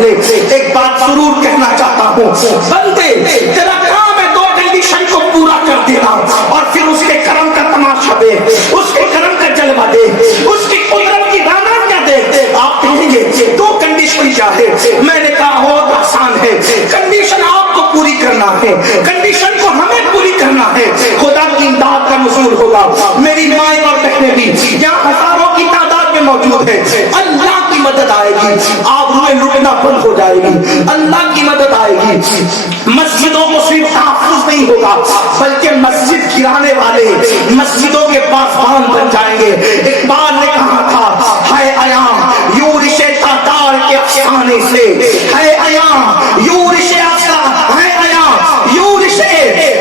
پہلے ایک بات ضرور کہنا چاہتا ہوں، بندے تیرا کام ہے دو کنڈیشن کو پورا کر دینا اور پھر اس کے کرم کا تماشا دے، اس کے کرم کا جلوہ دے، اس کی قدرت کی رونق دے۔ آپ کہیں گے دو کنڈیشن کیا ہے؟ میں نے کہا بہت آسان ہے، کنڈیشن آپ کو پوری کرنا ہے، کنڈیشن کو ہمیں پوری کرنا ہے۔ خدا کی امداد کا نزول ہوگا، میری مائیں اور بہنیں بھی یہاں ہزاروں کی تعداد میں موجود ہے، اللہ کی مدد آئے گی، آپ روئے لٹنا بند ہو جائے گی، اللہ کی مدد آئے گی۔ مسجدوں کو صرف تحفظ نہیں ہوگا بلکہ مسجد گرانے والے مسجدوں کے پاسبان بن جائیں گے۔ اقبال نے کہا تھا، ہے ایام یورش تاتار کے افسانے سے، ہے ایام یورش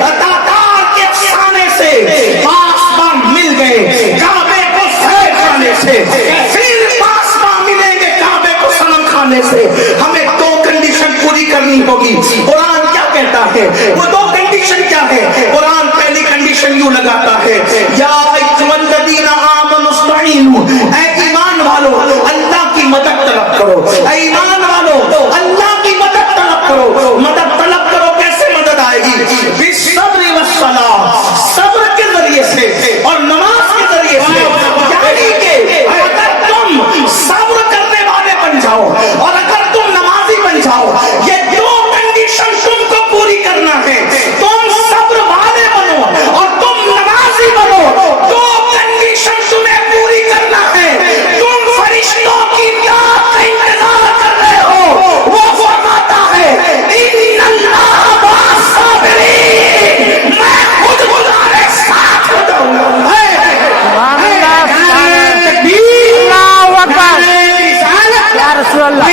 تاتار کے افسانے سے، پاسبان مل گئے کعبے کو سیر کھانے سے، پھر پاسبان ملیں گے کعبے کو صنم کھانے سے۔ ہمیں دو کنڈیشن پوری کرنی ہوگی۔ قرآن کیا کہتا ہے؟ وہ دو کنڈیشن کیا ہے؟ قرآن پہلی کنڈیشن یوں لگاتا ہے، یا ایھا الذین آمنوا استعینوا، اے ایمان والو اللہ کی مدد طلب کرو، اے ایمان والو اللہ کی مدد طلب کرو۔ مدد طلب کرو، کیسے مدد آئے گی؟ بالصبر والصلاۃ، صبر کے ذریعے سے اور نماز کے ذریعے سے، یعنی کہ اگر تم صبر کرنے والے بن جاؤ اور اگر تم نمازی بن جاؤ، یہ دو کنڈیشن تم کو پوری کرنا ہے۔ تم صبر والے بنو اور تم نمازی بنو، دو کنڈیشن تمہیں پوری کرنا ہے۔ تم فرشتوں کی دعا کا انتظار کر رہے ہو، وہ فرماتا ہے ان اللہ مع الصابرین، میں خود تمہارے ساتھ ہوں۔ یا رسول اللہ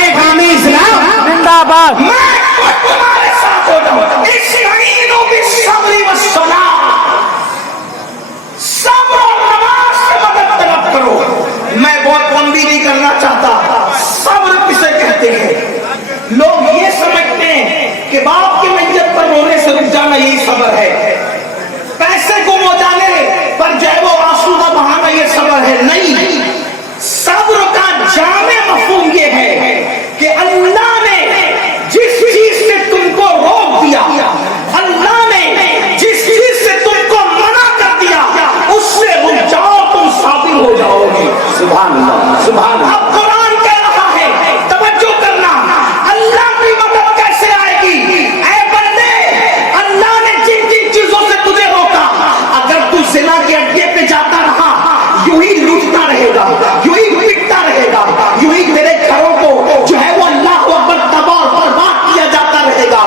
زندہ باد، میں خود تمہارے ساتھ ہوتا ہوں۔ استعینوا بالصبر والصلاۃ، صبر اور نماز سے مدد طلب کرو۔ میں بہت لمبی نہیں کرنا چاہتا، صبر کسے کہتے ہیں؟ لوگ یہ سمجھتے ہیں کہ باپ کی میت پر رونے سے رک جانا یہی صبر ہے، پیسے گم ہو جانے پر جو ہے وہ آنسو کا بہانا یہ صبر ہے۔ نہیں، صبر کا جامع مفہوم یہ ہے کہ اللہ نے جس چیز سے تم کو روک دیا، اللہ نے جس چیز سے تم کو منع کر دیا، اس سے رک جاؤ، تم صابر ہو جاؤ گے۔ سبحان اللہ، سبحان اللہ۔ اب قرآن کہہ رہا ہے، توجہ کرنا، اللہ کی مدد کیسے آئے گی؟ اے بندے، اللہ نے جن جن چیزوں سے تجھے روکا، اگر تو زنا کے اڈے پہ جاتا رہا، یوں ہی لوٹتا رہے گا، یوں ہی پٹتا رہے گا، یوں ہی تیرے گھروں کو جو ہے وہ اللہ اکبر تباہ اور برباد کیا جاتا رہے گا،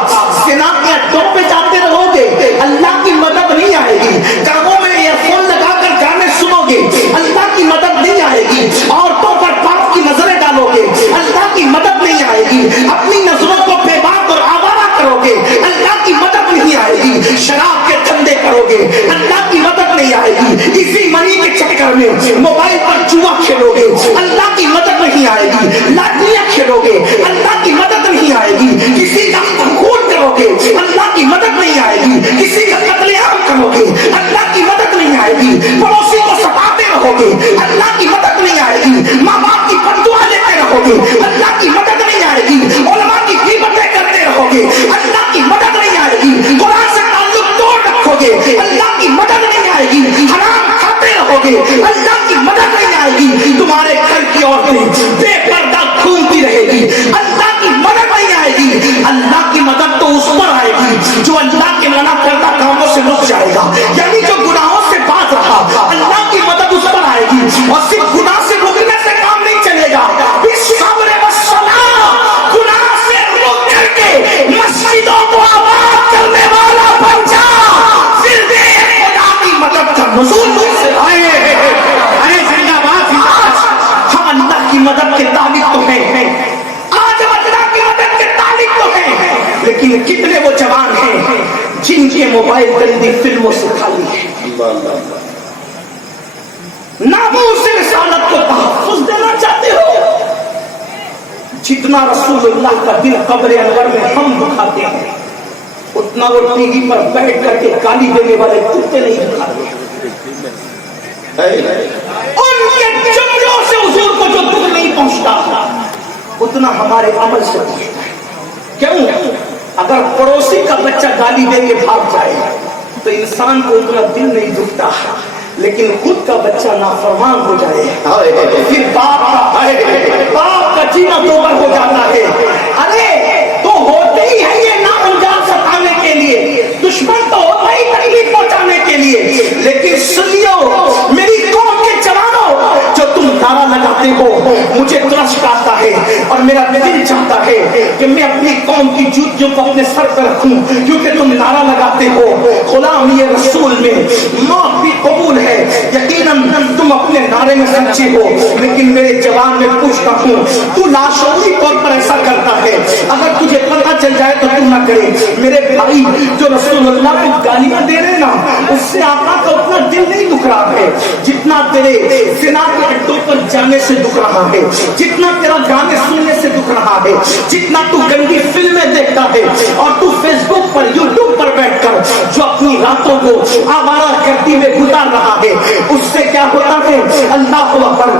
زنا کے اڈوں پہ جاتے رہو گے، اللہ کی مدد نہیں آئے گی۔ کانوں میں ایئر فون لگا کر گانے سنو گے، اللہ کی مدد نہیں آئے گی۔ عورتوں پر پاک کی نظریں ڈالو گے، اللہ کی مدد نہیں آئے گی۔ اپنی نظروں کو بے باک اور آوارہ کرو گے، اللہ کی مدد نہیں آئے گی۔ شراب کے دھندے کرو گے، اللہ کی مدد نہیں آئے گی۔ اسی منی کے چکر میں موبائل پر جوا کھیلو گے، اللہ کی مدد نہیں آئے گی۔ لاٹریاں کھیلو گے، اللہ کی مدد نہیں آئے گی۔ کسی کا خون کرو گے، اللہ کی مدد نہیں آئے گی۔ کسی کا قتل عام کرو گے، اللہ کی مدد نہیں آئے گی۔ پڑوسی کو ستاتے رہو گے، اللہ کی مدد نہیں آئے گی۔ ماں باپ کی بددعا لیتے رہو گے، اللہ کی مدد نہیں آئے گی۔ علماء کی غیبتیں کرتے رہو گے، اللہ کی مدد نہیں آئے گی۔ قرآن سے تعلق توڑ رکھو گے، اللہ کی مدد نہیں آئے گی۔ حرام کھاتے رہو گے، اللہ کی مدد نہیں آئے گی۔ تمہارے گھر کی عورتیں بے پردہ گھومتی رہے گی، اللہ کی مدد نہیں آئے گی۔ اللہ کی مدد تو اس پر آئے گی جو اللہ کے منع کردہ کاموں سے رک جائے گا، یعنی جو گناہوں سے باز رہا، اللہ کی مدد اس پر آئے گی۔ اور صرف گناہ سے رکنے سے کام نہیں چلے گا، بالصبر والصلاۃ، گناہ سے رک کر کے مسجدوں کو آباد کرنے والا بن جا، پھر دیکھ خدا کی مدد کا نزول سے آئے۔ ہم اللہ کی مدد کے طالب تو ہیں، آج ہم اللہ کی مدد کے طالب تو ہیں، لیکن کتنے وہ جوان ہیں جن کے موبائل گندی فلموں سے خالی ہے۔ ناموس رسالت کو تحفظ دینا چاہتے ہو؟ جتنا رسول اللہ کا دل قبر انور میں ہم دکھاتے ہیں، اتنا وہ ٹی وی پر بیٹھ کر کے گالی دینے والے کتے نہیں دکھاتے۔ ان کے جملوں سے حضور کو جو دکھ نہیں پہنچتا، उतना हमारे अमल से पूछता है। क्यों? अगर पड़ोसी का बच्चा गाली दे के भाग जाए तो इंसान को उतना दिल नहीं दुखता, लेकिन खुद का बच्चा नाफरमान हो जाए तो फिर बाप का जीना दोबर हो जाता है। अरे तो होते ही है ये नाअंजान सताने के लिए, दुश्मन तो होता ही तकलीफ पहुंचाने के लिए, लेकिन सुनियो मेरी कौम के जवानों, जो तुम नारा लगाते हो मुझे तुरस्त आता है और मेरा दिल चाहता है कि मैं अपनी कौम की जूतियों को अपने सर पर रखूं, क्योंकि तुम नारा लगाते हो गुलाम ये रसूल में मौत भी कबूल है। यकीनन तुम अपने नारे में सच्चे हो, लेकिन मेरे जवान में पूछता हूँ तू लाशोरी तौर पर ऐसा करता है, अगर तुझे पता चल जाए तो तू ना करे। मेरे भाई जो रसूलुल्लाह को गालियां दे रहे ना, उससे आका का उतना दिल नहीं दुख रहा है जितना तेरे जिना के अड्डों पर जाने से दुख रहा है, जितना तेरा गाने सुनने से दुख रहा है, जितना तू गंदी फिल्में देखता है और तू फेसबुक पर यूट्यूब पर बैठकर जो अपनी रातों को आवारा गर्दी में गुजार रहा है, उससे क्या होता है? अल्लाह अकबर,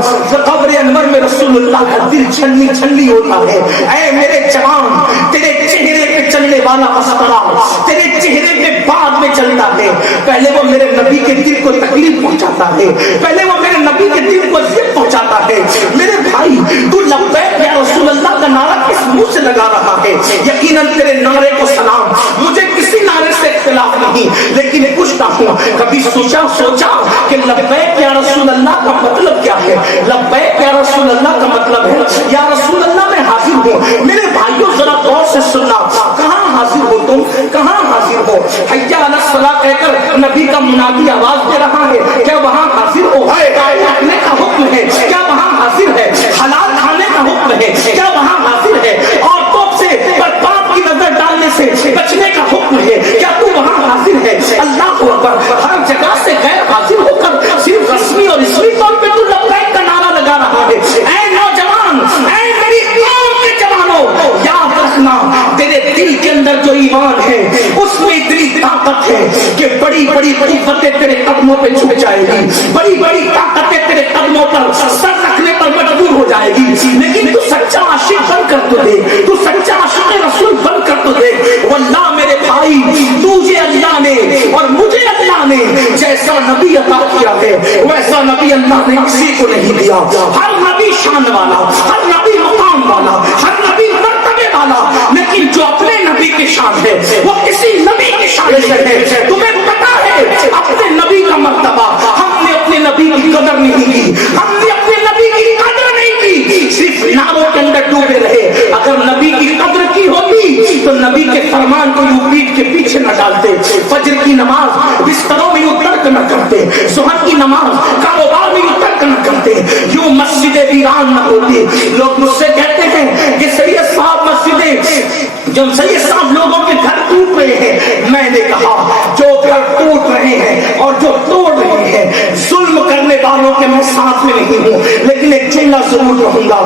कब्र अनवर में रसूलुल्लाह का दिल छन्नी छन्नी होता है। ऐ मेरे जवान, तेरे चेहरे पे चलने वाला अस्तारा तेरे चेहरे पे बाद में चलता है, पहले वो मेरे नबी के दिल को तकलीफ पहुंचाता है, पहले वो मेरे नबी के दिल को जिद पहुंचाता है। मेरे भाई तू लब्बैक या रसूलुल्लाह का नारा किस मुंह से लगा रहा है? यकीनन तेरे नारे को सलाम, मुझे किसी नारे से इख्तिलाफ नहीं, लेकिन पूछता हूँ कभी सोचा कि लब्बैक या रसूलुल्लाह का मतलब क्या है? लब्बैक या रसूलुल्लाह का मतलब है या रसूलुल्लाह मैं हाजिर हूँ। मेरे भाइयों जरा गौर से सुनना, कहाँ हाजिर हो तुम, कहाँ हाजिर हो? हय्या अला सलाह कहकर नबी का मुनादी आवाज दे रहा है, क्या वहाँ हाजिर हो? रखने का हुक्म है, क्या वहाँ हाजिर है? हलाल खाने का हुक्म है, क्या वहाँ हाजिर है? औरतों से बर्बाद की नजर डालने से बचने का हुक्म है, क्या तू वहाँ हाजिर है? अल्लाह अकबर, हर जगह से गैर हाजिर होकर सिर्फ रस्मी और इसमी तौर पे तू लब्बैक का नारा लगा रहा है। ऐ नौजवान, ऐ मेरी कौम के जवानों, याद रखना तेरे दिल के अंदर जो ईमान है उसमें इतनी ताकत है कि बड़ी बड़ी बड़ी फतेह तेरे कदमों पे झुक जाएगी, बड़ी बड़ी ताकतें तेरे कदमों पर सर रखने पर मजबूर हो जाएगी। लेकिन तू सच्चा आशिक बन कर तो दे, तू सच्चा आशिक रसूल बन कर तो दे। वल्लाह मेरे भाई, तुझे अल्लाह ने और मुझे अल्लाह ने जैसा नबी अता किया है वैसा नबी अल्लाह ने किसी को नहीं दिया। हर नबी शान वाला, हर नबी मकाम वाला, हर नबी मर्तबे वाला, लेकिन जो अपने नबी की शान है वो किसी नबी की शान से है। तुम्हें पता है अपने नबी का मर्तबा, हमने अपने नबी की कदर नहीं की, हमने अपने नबी की कदर नहीं की, सिर्फ नारों के अंदर डूबे रहे। अगर नबी की कदर की होती तो नबी के फरमान को यूं पीठ के पीछे न डालते, फजर की नमाज बिस्तरों में यूं तर्क न करते, सुबह की नमाज कारोबार में यूं तर्क न करते, यूं मस्जिदें वीरान न होती। लोग मुझसे कहते हैं कि सैयद साहब मस्जिदें, जो सैयद साहब लोगों के घर टूट रहे हैं, मैंने कहा जो घर टूट रहे हैं और जो तोड़ रहे हैं, जुल्म करने वालों के मैं साथ में नहीं हूँ, लेकिन एक जुमला जरूर कहूंगा,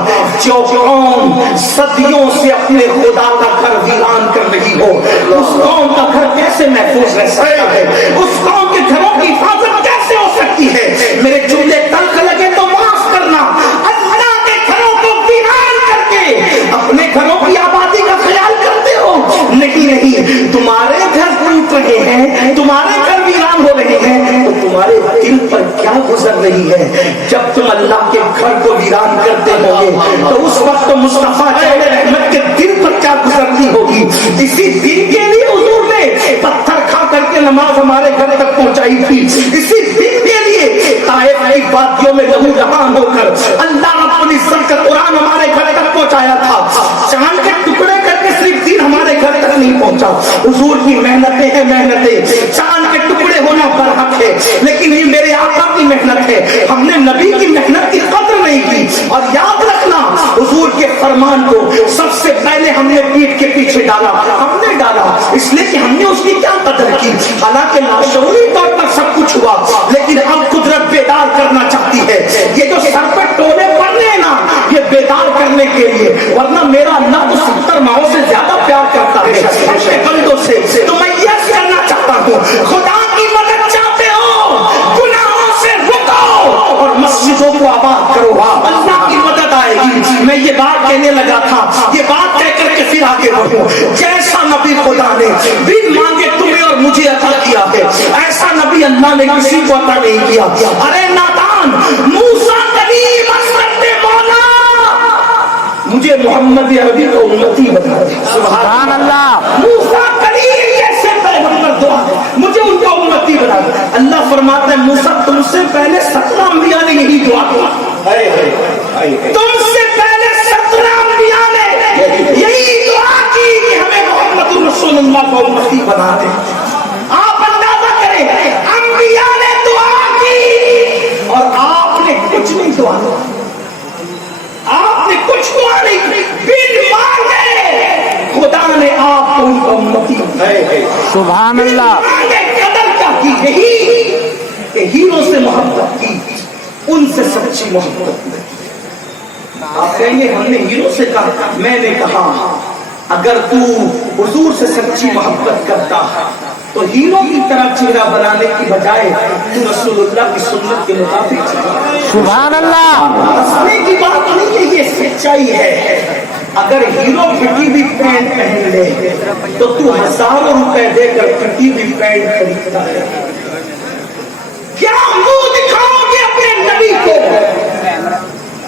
जो कौम सदियों से अपने खुदा का घर वीरान कर रही हो, उस कौम का घर कैसे महफूज रह सकता है? उस कौम के घरों की हिफाजत कैसे हो सकती है? मेरे जुमले तल्ख लगे तो माफ करना, अल्लाह के घरों को वीरान करके अपने घरों की आबादी का ख्याल करते हो? नहीं नहीं, तुम्हारे घर टूट रहे हैं, तुम्हारे घर वीरान हो रहे हैं, तो तुम्हारे दिल पर क्या गुजर रही है? जब तुम अल्लाह के घर को वीरान करते होगे तो उस वक्त तो मुस्तफा जौहर रहमत के दिल पर क्या गुजरती होगी? इसी दिन के लिए हुजूर ने पत्थर खा करके नमाज हमारे घर तक पहुंचाई थी, इसी दिन के लिए ताइफ की वादियों में लहू जहान होकर अल्लाह रब्बुल इज्जत का कुरान हमारे घर तक पहुंचाया था। चांद के टुकड़े करके सिर्फ दिन हमारे घर तक नहीं पहुंचा, हुजूर की मेहनतें हैं मेहनतें। चांद के टुकड़े होना बरहक है, लेकिन ये मेरे आका की मेहनत है। हमने नबी की मेहनत की कदर नहीं की। और याद रखना, हुजूर के फरमान को सबसे पहले हमने पीठ के पीछे डाला, हमने डाला इसलिए कि हमने उसकी क्या कदर की। हालांकि लाशऊरी तौर पर सब कुछ हुआ, लेकिन अब कुदरत बेदार करना चाहती है। ये जो सर पर टोले पड़ रहे हैं ना, ये बेदार करने के लिए, वरना मेरा अल्लाह तो 70 माओं से ज्यादा प्यार करता है अपने बंदों से। तो मैं ये करना चाहता हूँ, खुदा की मदद चाहते हो, गुनाहों से रुको और मस्जिदों को आबाद करो, अल्लाह की मदद आएगी। मैं ये बात कहने लगा था आगे बढ़ो। जैसा नबी खुदा ने बिन मांगे तुम्हें और मुझे अता किया है, ऐसा नबी अल्लाह ने किसी को अता नहीं किया। अरे नादान, मूसा कलीम असरते मौला, मुझे मोहम्मद अरबी को उम्मती बना दे। सुभान अल्लाह। मूसा कलीम जैसे पैगंबर दुआ, मुझे उनका उम्मती बना दे। अल्लाह फरमाता है मूसा तुमसे पहले 17 अंबिया ने यही दुआ की, तुमसे पहले 17 अंबिया ने यही दुआ की कि हमें मोहम्मद रसूलुल्लाह को उम्मती बना दे। आप अंदाजा करें, अंबिया ने दुआ की और आपने कुछ नहीं दुआ, आपने कुछ दुआ नहीं, बिन मांगे खुदा ने आपको उनका उम्मती सुभान अल्लाह। कदर क्या की, यही हीरो से मोहब्बत की, उनसे सच्ची मोहब्बत। आप कहेंगे हमने हीरो से कहा, मैंने कहा अगर तू हुजूर से सच्ची मोहब्बत करता तो हीरो की तरह चेहरा बनाने की बजाय तू रसूलुल्लाह की सुन्नत के मुताबिक चला। सुभान अल्लाह। हंसने की बात नहीं है, ये सच्चाई है। अगर हीरो फटी हुई पैंट पहन ले तो तू हजारों रुपए देकर फटी हुई पैंट खरीदता है। क्या मुंह दिखाओगे अपने नबी को?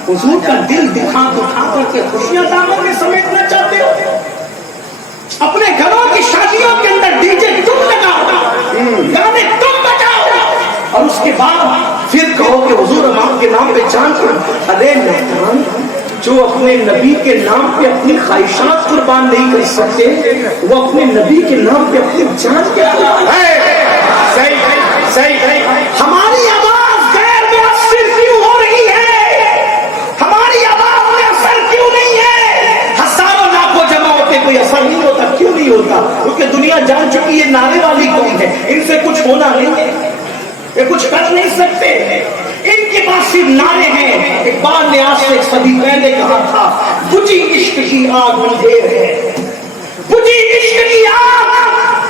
हुजूर का दिल दिखा करके खुशियां दामन में समेटना चाहते हो? अपने घरों की शादियों के अंदर डीजे तुम लगाओ, गाने तुम बजाओ और उसके बाद फिर कहो कि हुजूर हम आपके नाम पे जान कर। अरे नादान, जो अपने नबी के नाम पे अपनी ख्वाहिशात कुर्बान नहीं कर सकते, वो अपने नबी के नाम पे अपनी जान क्या सही सही। हमारी आवाज गैर मुअस्सिर क्यों हो रही है? हमारी आवाज में असर क्यों नहीं है? हजारों लाखों जमा होते कोई असर नहीं होता। क्यों नहीं होता? क्योंकि दुनिया जान चुकी है नारे वाली कौन है, इनसे कुछ होना नहीं है, ये कुछ कर नहीं सकते, इनके पास सिर्फ नारे हैं। इकबाल ने आज से 1 सदी पहले कहा था, बुझी इश्क की आग अंधेर है, बुझी इश्क की आग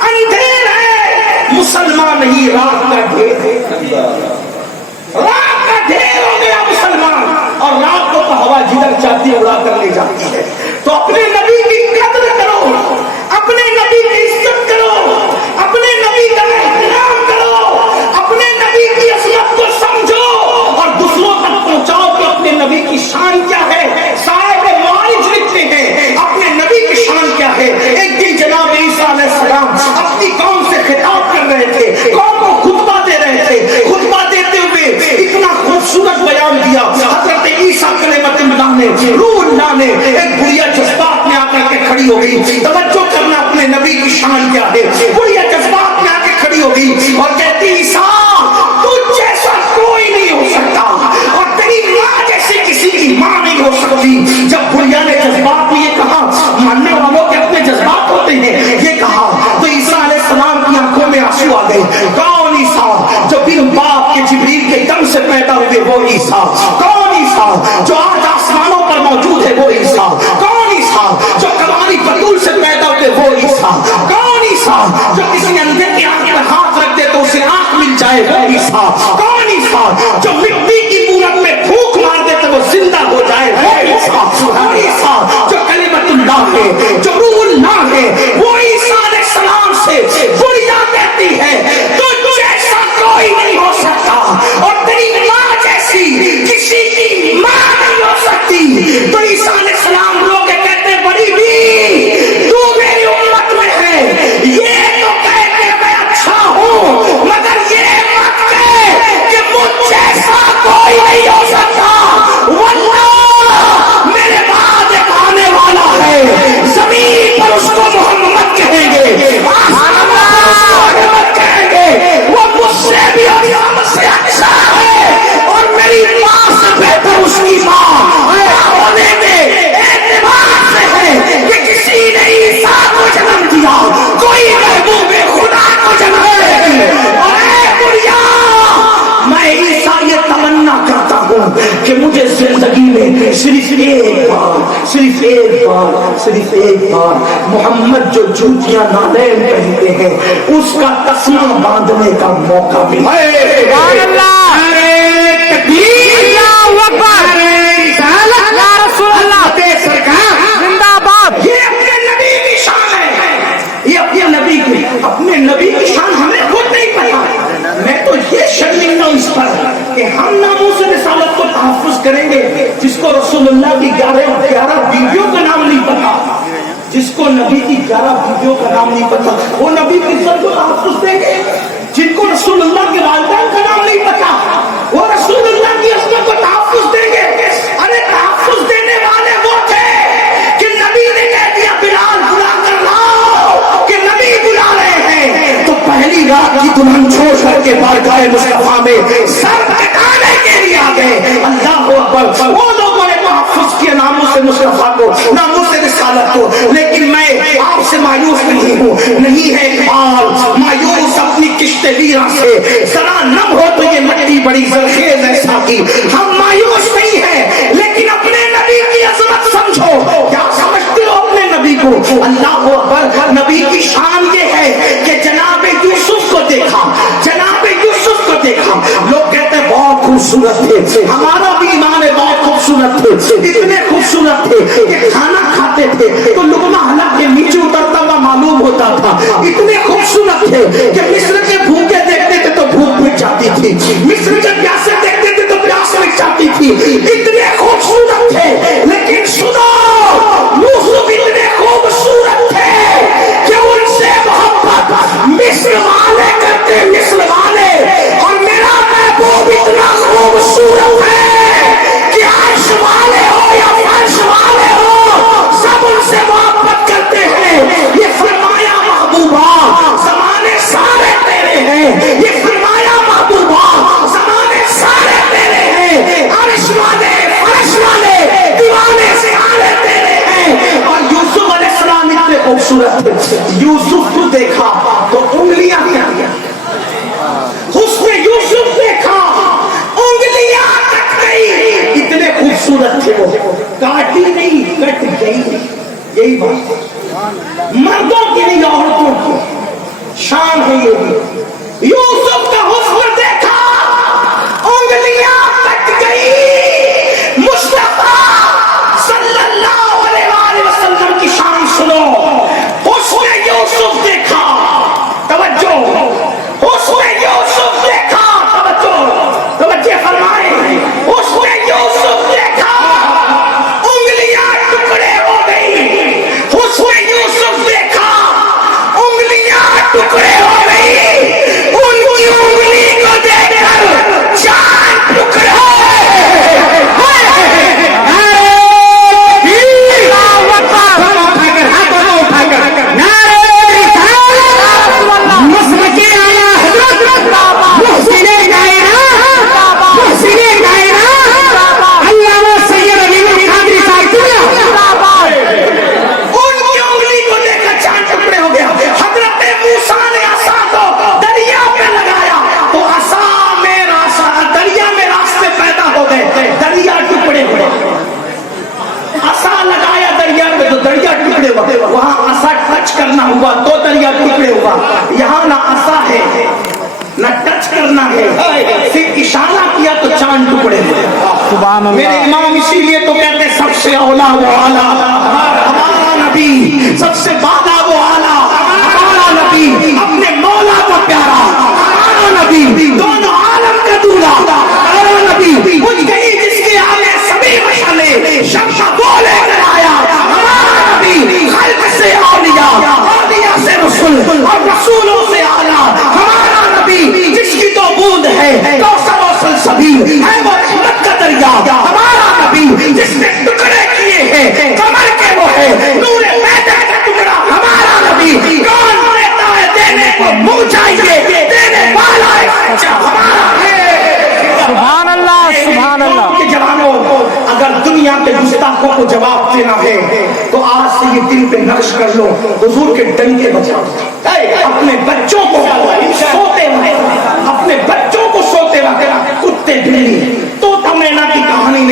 अंधेर है, मुसलमान नहीं रात का ढेर है। रात का ढेर हो गया मुसलमान, और रात को तो हवा जिधर चाहती है उड़ा कर ले जाती है। तो अपने नबी की कदर करो, अपने नबी की इज्जत करो, अपने नबी का एहतराम करो, अपने नबी की असमत को समझो और दूसरों तक पहुंचाओ कि अपने नबी की शान क्या है। साहिब मारिज लिखते हैं अपने नबी की शान क्या है। एक दिन जनाब ईसा अलैहिस्सलाम अपनी कौम से खिताब कर रहे थे, कौम को खुतबा दे रहे थे। खुतबा देते हुए इतना खूबसूरत बयान दिया हजरत ईसा कलीमुल्लाह ने, रूहुल्लाह ने। एक बुढ़िया जज्बात में आकर के खड़ी हो गई। तवज्जो करना, अपने नबी की शान क्या है। बुढ़िया जज्बात में आके खड़ी हो गई और कहती ईसा तुझ जैसा कोई नहीं हो सकता और तेरी माँ जैसी किसी की माँ नहीं हो सकती। जब बुढ़िया ने जज्बात में ये कहा, मानने वालों के अपने जज्बात होते हैं, ये कहा तो ईसा अलैहिस्सलाम की आंखों में आंसू आ गए। कौन ईसा? जो बिन बाप के जिब्रील के दम से पैदा हुए वो ईसा। कौन ईसा? जो आज आसमानों पर मौजूद है वो ईसा। कौन ईसा? जो कमारी बतूल से पैदा हुए वो ईसा। कौन ईसा? जो किसी अंधे की आंख पर हाथ रख दे तो उसे आंख मिल जाए वो ईसा। कौन ईसा? जो मिट्टी की मूरत में फूंक मार दे तो वो जिंदा हो जाए वो ईसा। कौन ईसा? जो कलीमतुल्लाह है, जो रूहुल्लाह है, वो ईसा अलैहिस्सलाम से बुढ़िया कहती है तुझ जैसा कोई नहीं हो सकता और तेरी माँ जैसी किसी की माँ नहीं हो सकती। तो ईसा अलैहिस्सलाम रो के कहते बड़ी भी तू मेरी उम्मत में है, ये तो कहते मैं अच्छा हूँ मगर ये मत कह कि मुझ जैसा कोई नहीं हो सकता, वल्लाह मेरे बाद एक आने वाला है, जमीन पर उसको मोहम्मद कहेंगे, आसमान पर उसको अहमद कहेंगे, वो मुझसे भी और हमसे अच्छा है और मेरी माँ से बेहतर उसकी माँ होने में एतबार से है कि किसी ने ईसा को जन्म दिया, कोई महबूबे खुदा को जन्म देगी। अरे बुढ़िया, मैं ईसा ये तमन्ना करता हूँ कि मुझे जिंदगी में सिर्फ एक बार मोहम्मद जो जूतियां नादैन पहनते हैं उसका तस्मा बांधने का मौका मिला। जिंदाबाद। ये अपने नबी کہ نبی کی شان ہمیں خود نہیں پتا. میں تو یہ شرمندہ ہوں اس پر کہ ہم ناموس رسالت کو تحفظ کریں گے جس کو رسول اللہ کی 11 بیویوں کا نام نہیں پتا, جس کو نبی کی 11 بیویوں کا نام نہیں پتا, وہ نبی کی عزت کو تحفظ دیں گے. جن کو رسول اللہ کے والدین کا نام نہیں پتا, وہ رسول اللہ کی عظمت کو تحفظ دیں گے. ارے تحفظ دینے والے وہ تھے کہ نبی نے کہہ دیا بلال بلا کر لاؤ کہ نبی بلا رہے ہیں, تو پہلی رات کی دلہن چھوڑ کر کے بارگاہ مصطفیٰ میں سر کٹانے کے لیے آ گئے. اللہ اکبر. وہ لوگوں نے تحفظ کیا ناموس مصطفیٰ کو, ناموس رسالت کو. لیکن میں آپ سے مایوس نہیں ہوں, نہیں ہے اقبال مایوس اپنی کشت ویرا سے, ذرا نم ہو تو یہ مٹی بڑی زرخیز ہے ساقی. ہم مایوس نہیں ہیں لیکن اپنے نبی کی عظمت سمجھو. کیا سمجھتے ہو اپنے نبی کو؟ اللہ اکبر. نبی کی شان یہ ہے کہ جناب یوسف کو دیکھا, جناب یوسف کو دیکھا. لوگ کہتے ہیں بہت خوبصورت تھے, ہمارا بھی ایمان ہے بہت خوبصورت تھے, اتنے خوبصورت تھے کہ کھانا کھاتے تھے تو لقمہ حلق کے نیچے اترتا ہوا معلوم ہوتا تھا. اتنے خوبصورت تھے کہ مصر کے بھوکے دیکھتے تھے تو بھوک مٹ جاتی تھی, مصر کے پیاسے دیکھتے تھے تو پیاس مٹ جاتی تھی. اتنے خوبصورت تھے. لیکن سنو, یوسف اتنے خوبصورت تھے کہ ان سے محبت مصر والے کرتے, مصر والے. اور میرا محبوب اتنا خوبصورت ہے کہ عرش والے ہو یا فرش والے ہو سب ان سے محبت کرتے ہیں. یہ فرمایا محبوبہ زمانے سارے تیرے ہیں, یہ فرمایا محبوبہ زمانے سارے تیرے ہیں. عرش والے فرش والے دیوانے سارے تیرے ہیں. اور یوسف علیہ السلام اتنے خوبصورت تھے. یوسف کو دیکھا تو انگلیاں کیا, حسن یوسف دیکھا انگلیاں کٹ گئی. اتنے خوبصورت تھے وہ, کاٹی نہیں کٹ گئی. یہی بات مردوں کی نہیں عورتوں کی شان ہے. یہ یوسف کا حسن دیکھا انگلیاں کٹ گئی. مصطفیٰ صلی اللہ علیہ وسلم کی شان سنو. حسن یوسف دیکھا, توجہ, حسن یوسف دیکھا, توجہ, توجہ فرمائیں. حسن یوسف دیکھا انگلیاں ٹکڑے ہو گئی. حسن یوسف دیکھا انگلیاں ٹکڑے ہو گئی. ان کی انگلی کو دیکھ کر چاند ٹکڑے ہو گئے. وہاں عصا ٹچ کرنا ہوا تو دریا ٹکڑے ہوا. یہاں نہ عصا ہے نہ ٹچ کرنا ہے, پھر اشارہ کیا تو چاند ٹکڑے ہوئے. سبحان اللہ. میرے امام اسی لیے تو کہتے ہیں سب سے اولا وہ اعلیٰ ہمارا نبی, سب سے بالا وہ اعلیٰ ہمارا نبی, اپنے مولا کو پیارا ہمارا نبی, دونوں عالم کا دولہ ہمارا نبی. کچھ گئی جس کے آگے سبھی مشعلیں شمشا وہ لے کر آیا ہمارا نبی. خلق سے اولیاء, اولیاء سے رسول اور رسولوں سے اعلیٰ ہمارا نبی. جس کی تو بوند ہے کوثر و سلسبیل ہے وہ رحمت کا دریا ہمارا نبی. جس نے ٹکڑے کیے ہیں کمر کے وہ ہے نور پیدا کا ٹکڑا ہمارا نبی. کون دیتا ہے دینے کو منہ چاہیے, دینے والا ہے سچا ہمارا ہے. سبحان اللہ, سبحان اللہ. کے جوانوں, اگر دنیا کے گستاخوں کو جواب دینا ہے تو آج سے یہ دل پہ نقش کر لو, حضور کے ڈنکے بجاؤ. اپنے بچوں کو سوتے وقت, اپنے بچوں کو سوتے وقت کتے بلی